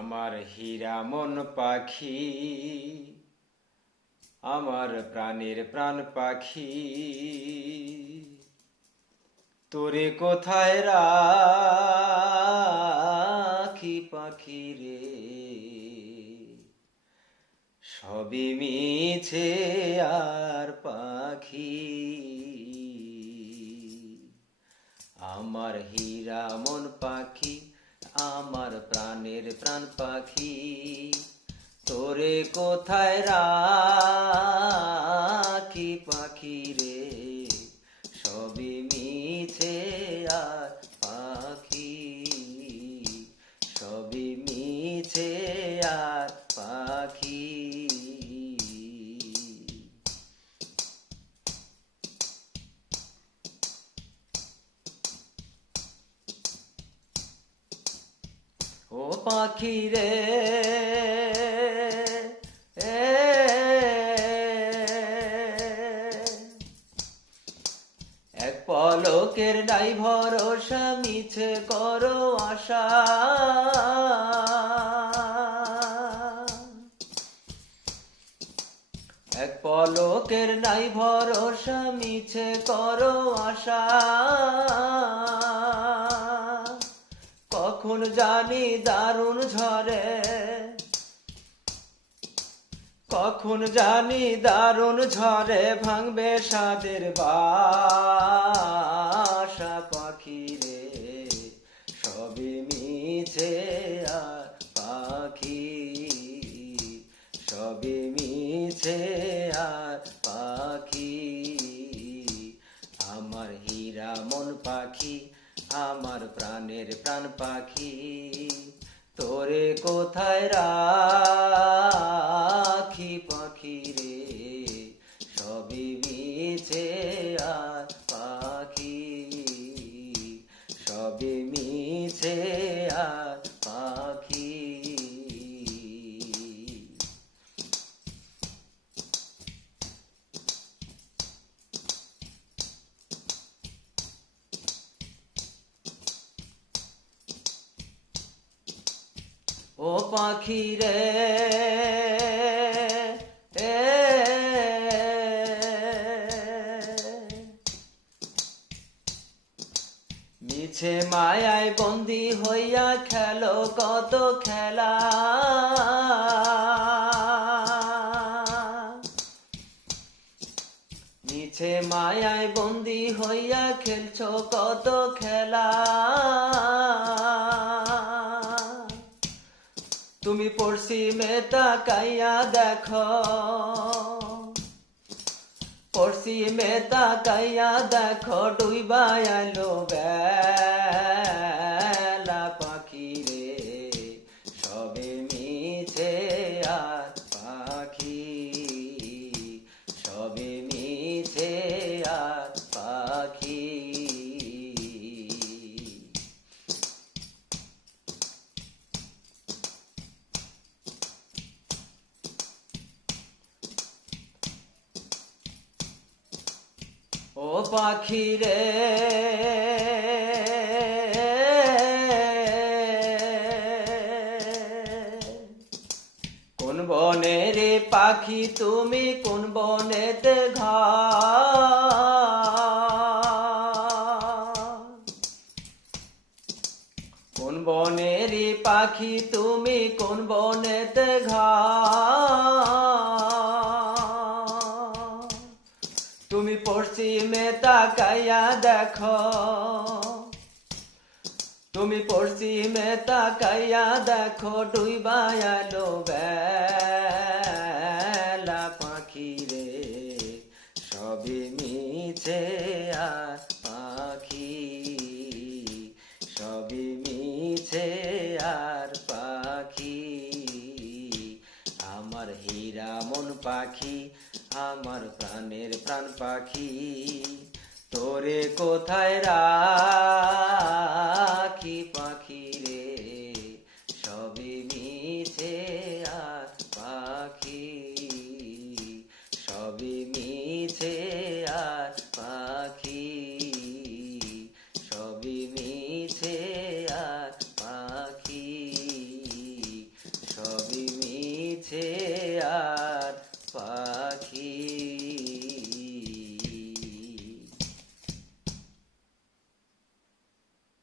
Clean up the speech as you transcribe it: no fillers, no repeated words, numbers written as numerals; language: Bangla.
আমার হীরা মন পাখি, আমার প্রাণের প্রাণ পাখি, তোরে কোথায় রাখি পাখি রে? সবই মিছে আর পাখি। আমার হীরা মন পাখি, আমার প্রাণের প্রাণ পাখি, তোরে কোথায় রাখি পাখি রে? সবই মিছে আর পাখি, সবই মিছে আর পাখি। ও পাখি রে, এক পলকের নাই ভরসা, মিছে করো আশা। এক পলকের নাই ভরসা, মিছে করো আশা। কখন জানি দারুণ ঝরে, কখন জানি দারুণ ঝরে, ভাঙবে সাদের বাসা পাখি রে। সবই মিছে আর পাখি, সবই মিছে আর পাখি। আমার হীরা মন পাখি, আমার প্রাণের প্রাণ পাখি, তোরে কোথায় রাখি পাখি রে? সবই মিছে আর পাখি, সবই মিছে আর পাখি। ও পাখি রে, মিছে মায়ায় বন্দি হইয়া খেলো কত খেলা। মিছে মায়ায় বন্দি হইয়া খেলছো কত খেলা। তুমি পশ্চিমে তাকাইয়া দেখো, পশ্চিমে তাকাইয়া দেখো, ডুইবা এলো বেলা পাখি রে। সবে মিছে আর পাখি, সবে মিছে আর পাখি। ও পাখি রে, কোন বনের পাখি তুমি, কোন বনেতে ঘর? কোন বনের পাখি তুমি, কোন বনেতে ঘর? তুমি পশ্চিমে তাকাইয়া দেখো, তুমি পশ্চিমে তাকাইয়া দেখো, ডুইবা এলো বেলা পাখি রে। সবই মিছে আর পাখি, সবই মিছে আর পাখি। আমার হীরা মন পাখি, আমার প্রাণের প্রাণ পাখি, তোরে কোথায় রাখি পাখি রে? সবই মিছে আর পাখি, সবই মিছে আর পাখি, সবই মিছে আর পাখি। পা